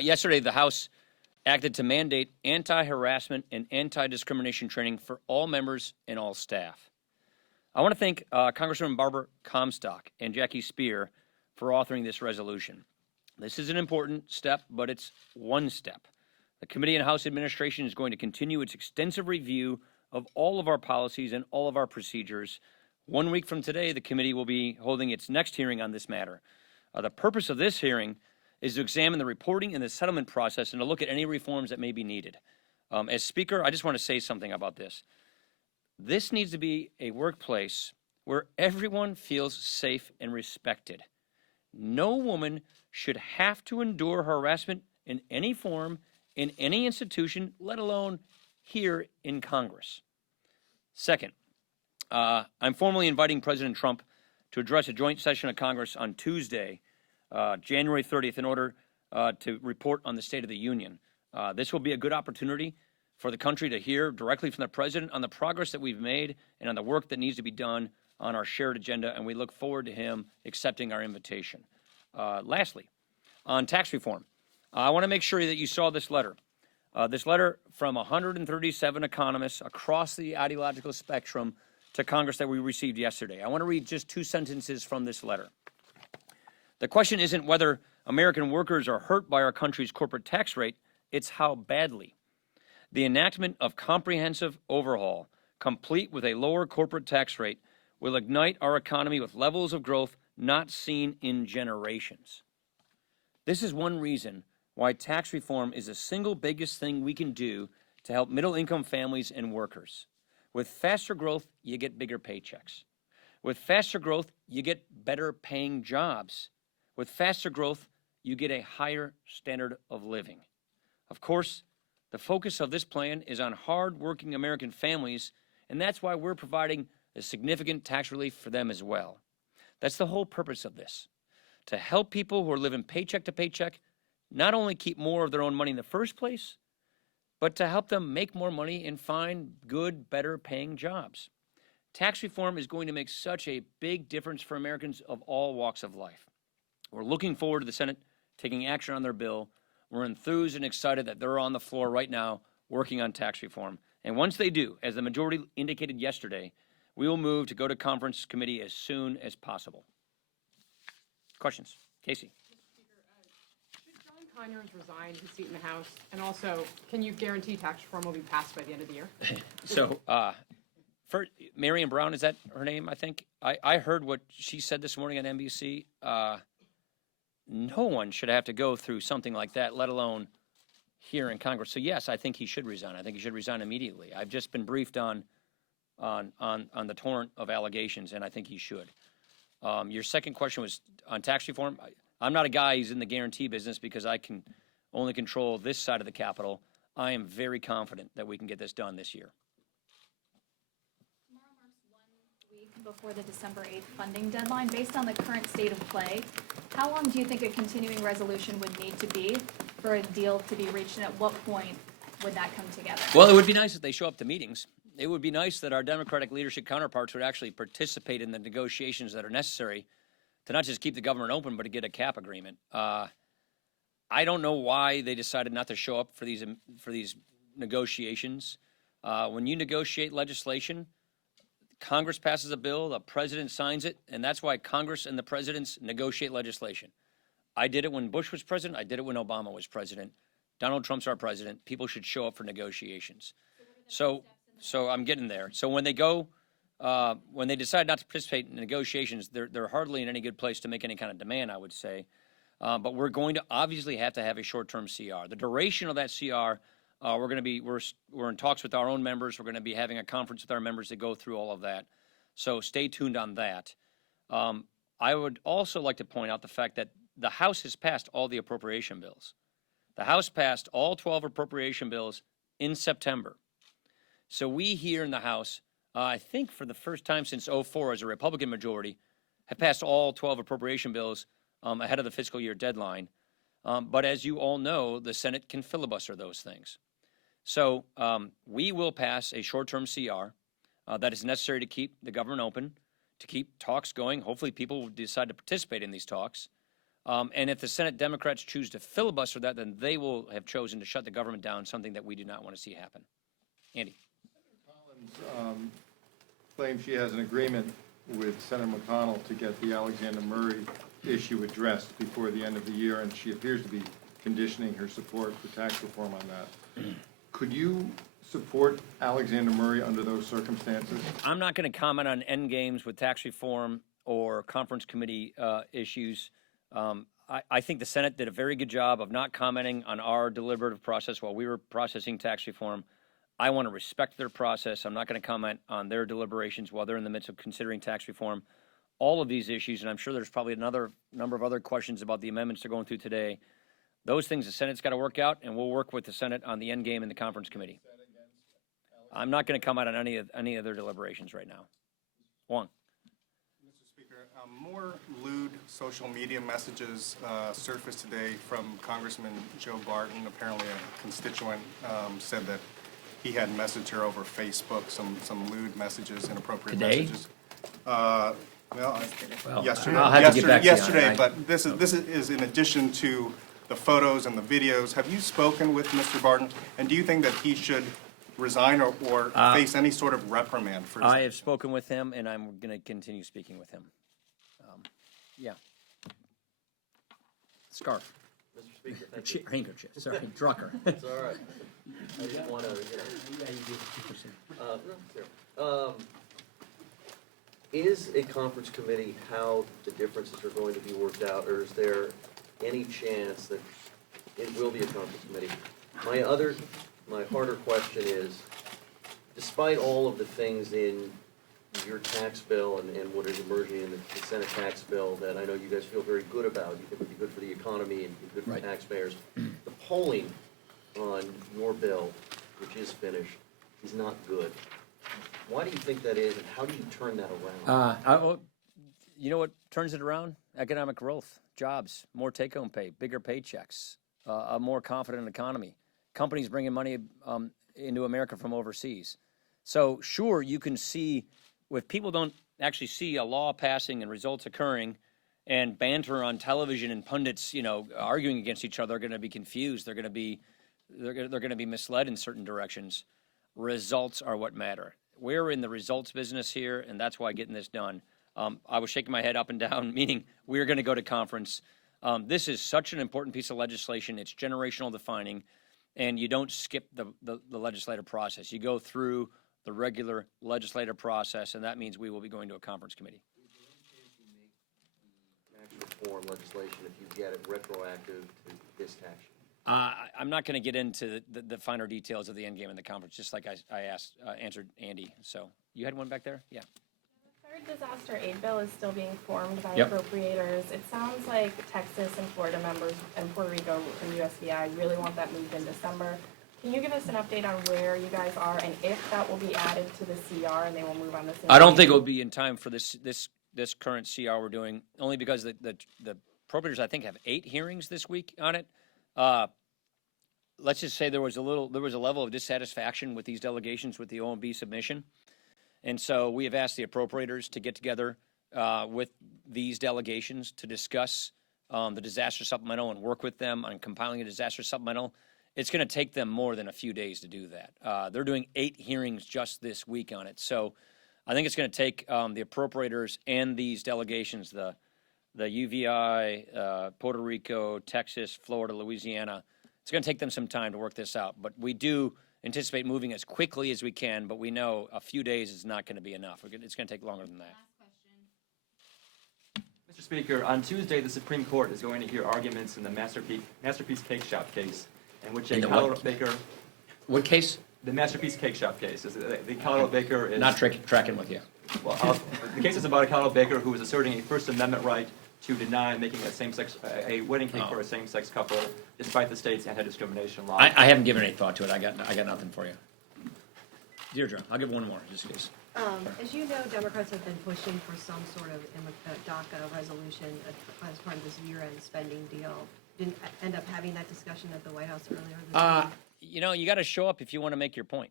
Yesterday, the House acted to mandate anti-harassment and anti-discrimination training for all members and all staff. I want to thank Congresswoman Barbara Comstock and Jackie Speer for authoring this resolution. This is an important step, but it's one step. The Committee on House Administration is going to continue its extensive review of all of our policies and all of our procedures. 1 week from today, the committee will be holding its next hearing on this matter. The purpose of this hearing is to examine the reporting and the settlement process and to look at any reforms that may be needed. As Speaker, I just want to say something about this. This needs to be a workplace where everyone feels safe and respected. No woman should have to endure harassment in any form, in any institution, let alone here in Congress. Second, I'm formally inviting President Trump to address a joint session of Congress on Tuesday, January 30th, in order to report on the State of the Union. This will be a good opportunity for the country to hear directly from the President on the progress that we've made and on the work that needs to be done on our shared agenda, and we look forward to him accepting our invitation. Lastly, on tax reform, I want to make sure that you saw this letter. This letter from 137 economists across the ideological spectrum to Congress that we received yesterday. I want to read just 2 sentences from this letter. The question isn't whether American workers are hurt by our country's corporate tax rate, it's how badly. The enactment of comprehensive overhaul, complete with a lower corporate tax rate, will ignite our economy with levels of growth not seen in generations. This is one reason why tax reform is the single biggest thing we can do to help middle-income families and workers. With faster growth, you get bigger paychecks. With faster growth, you get better paying jobs. With faster growth, you get a higher standard of living. Of course, the focus of this plan is on hard-working American families, and that's why we're providing a significant tax relief for them as well. That's the whole purpose of this, to help people who are living paycheck to paycheck not only keep more of their own money in the first place, but to help them make more money and find good, better paying jobs. Tax reform is going to make such a big difference for Americans of all walks of life. We're looking forward to the Senate taking action on their bill. We're enthused and excited that they're on the floor right now working on tax reform. And once they do, as the majority indicated yesterday, we will move to go to conference committee as soon as possible. Questions? Casey. Should John Conyers resign his seat in the House? And also, can you guarantee tax reform will be passed by the end of the year? So, for Marion Brown, is that her name, I think? I heard what she said this morning on NBC. No one should have to go through something like that, let alone here in Congress. So yes, I think he should resign. I think he should resign immediately. I've just been briefed on the torrent of allegations, and I think he should. Your second question was on tax reform. I'm not a guy who's in the guarantee business because I can only control this side of the Capitol. I am very confident that we can get this done this year. Tomorrow marks 1 week before the December 8th funding deadline. Based on the current state of play, how long do you think a continuing resolution would need to be for a deal to be reached, and at what point would that come together? Well, it would be nice if they show up to meetings. It would be nice that our Democratic leadership counterparts would actually participate in the negotiations that are necessary to not just keep the government open, but to get a cap agreement. I don't know why they decided not to show up for these negotiations. When you negotiate legislation, Congress passes a bill, the president signs it, and that's why Congress and the presidents negotiate legislation. I did it when Bush was president. I did it when Obama was president. Donald Trump's our president. People should show up for negotiations. So I'm getting there. So when they go, when they decide not to participate in negotiations, they're hardly in any good place to make any kind of demand, I would say. But we're going to obviously have to have a short-term CR. The duration of that CR, we're in talks with our own members. We're going to be having a conference with our members to go through all of that. So stay tuned on that. I would also like to point out the fact that the House has passed all the appropriation bills. The House passed all 12 appropriation bills in September. So we here in the House, I think for the first time since '04 as a Republican majority, have passed all 12 appropriation bills ahead of the fiscal year deadline. But as you all know, the Senate can filibuster those things. So we will pass a short-term CR that is necessary to keep the government open, to keep talks going. Hopefully people will decide to participate in these talks. And if the Senate Democrats choose to filibuster that, then they will have chosen to shut the government down, something that we do not want to see happen. Andy. Collins claims she has an agreement with Senator McConnell to get the Alexander Murray issue addressed before the end of the year, and she appears to be conditioning her support for tax reform on that. Could you support Alexander Murray under those circumstances? I'm not going to comment on end games with tax reform or conference committee issues. I think the Senate did a very good job of not commenting on our deliberative process while we were processing tax reform. I want to respect their process. I'm not going to comment on their deliberations while they're in the midst of considering tax reform. All of these issues, and I'm sure there's probably another number of other questions about the amendments they're going through today. Those things the Senate's got to work out, and we'll work with the Senate on the end game in the conference committee. I'm not going to comment on any of their deliberations right now. Wong. Mr. Speaker, more lewd social media messages surfaced today from Congressman Joe Barton. Apparently a constituent said that he had messaged her over Facebook, some lewd messages, inappropriate Today? messages. Yesterday. I'll have to get back to you on Yesterday, it. but this is in addition to the photos and the videos. Have you spoken with Mr. Barton, and do you think that he should resign or face any sort of reprimand for his? I have spoken with him, and I'm going to continue speaking with him. Yeah. Scarf. Mr. Speaker, thank you. Handkerchief. Sorry, Drucker. It's all right. I just want to, is a conference committee how the differences are going to be worked out, or is there any chance that it will be a conference committee? My harder question is, despite all of the things in your tax bill and what is emerging in the Senate tax bill that I know you guys feel very good about, you think would be good for the economy and good for Right. taxpayers, the polling on your bill, which is finished, is not good. Why do you think that is, and how do you turn that around? You know what turns it around? Economic growth, jobs, more take-home pay, bigger paychecks, a more confident economy, companies bringing money into America from overseas. So sure, you can see, if people don't actually see a law passing and results occurring, and banter on television and pundits, arguing against each other, are going to be confused. They're going to be misled in certain directions. Results are what matter. We're in the results business here, and that's why getting this done. I was shaking my head up and down, meaning we're going to go to conference. This is such an important piece of legislation. It's generational defining, and you don't skip the legislative process. You go through the regular legislative process, and that means we will be going to a conference committee. Is there any chance you make the tax reform legislation, if you get it, retroactive to this tax year? I'm not going to get into the finer details of the end game in the conference, just like I answered Andy. So you had one back there? Yeah. The third disaster aid bill is still being formed by Yep. appropriators. It sounds like Texas and Florida members and Puerto Rico and USVI really want that moved in December. Can you give us an update on where you guys are and if that will be added to the CR and they will move on this? I don't think it will be in time for this current CR we're doing, only because the appropriators, I think, have 8 hearings this week on it. Let's just say there was a level of dissatisfaction with these delegations with the OMB submission, and so we have asked the appropriators to get together with these delegations to discuss the disaster supplemental and work with them on compiling a disaster supplemental. It's going to take them more than a few days to do that. They're doing 8 hearings just this week on it, so I think it's going to take the appropriators and these delegations, the UVI, Puerto Rico, Texas, Florida, Louisiana. It's going to take them some time to work this out, but we do anticipate moving as quickly as we can, but we know a few days is not going to be enough. It's going to take longer than that. Mr. Speaker, on Tuesday, the Supreme Court is going to hear arguments in the Masterpiece Cake Shop case, in which a Colorado baker... What case? The Masterpiece Cake Shop case. The Colorado baker is... Not tracking with you. Well, the case is about a Colorado baker who is asserting a First Amendment right to deny making a wedding cake for a same-sex couple, despite the state's anti-discrimination law. I haven't given any thought to it. I got nothing for you. Deirdre, I'll give one more, just in case. As you know, Democrats have been pushing for some sort of DACA resolution as part of this year-end spending deal. Didn't end up having that discussion at the White House earlier this week. You got to show up if you want to make your point.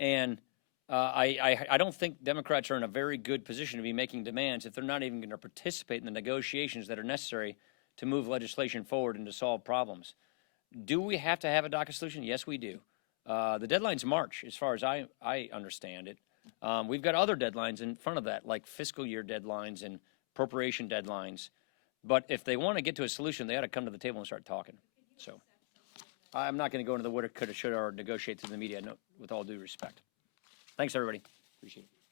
And I don't think Democrats are in a very good position to be making demands if they're not even going to participate in the negotiations that are necessary to move legislation forward and to solve problems. Do we have to have a DACA solution? Yes, we do. The deadline's March, as far as I understand it. We've got other deadlines in front of that, like fiscal year deadlines and appropriation deadlines. But if they want to get to a solution, they ought to come to the table and start talking. So I'm not going to go into the woulda, coulda, shoulda, or negotiate through the media, no, with all due respect. Thanks, everybody. Appreciate it.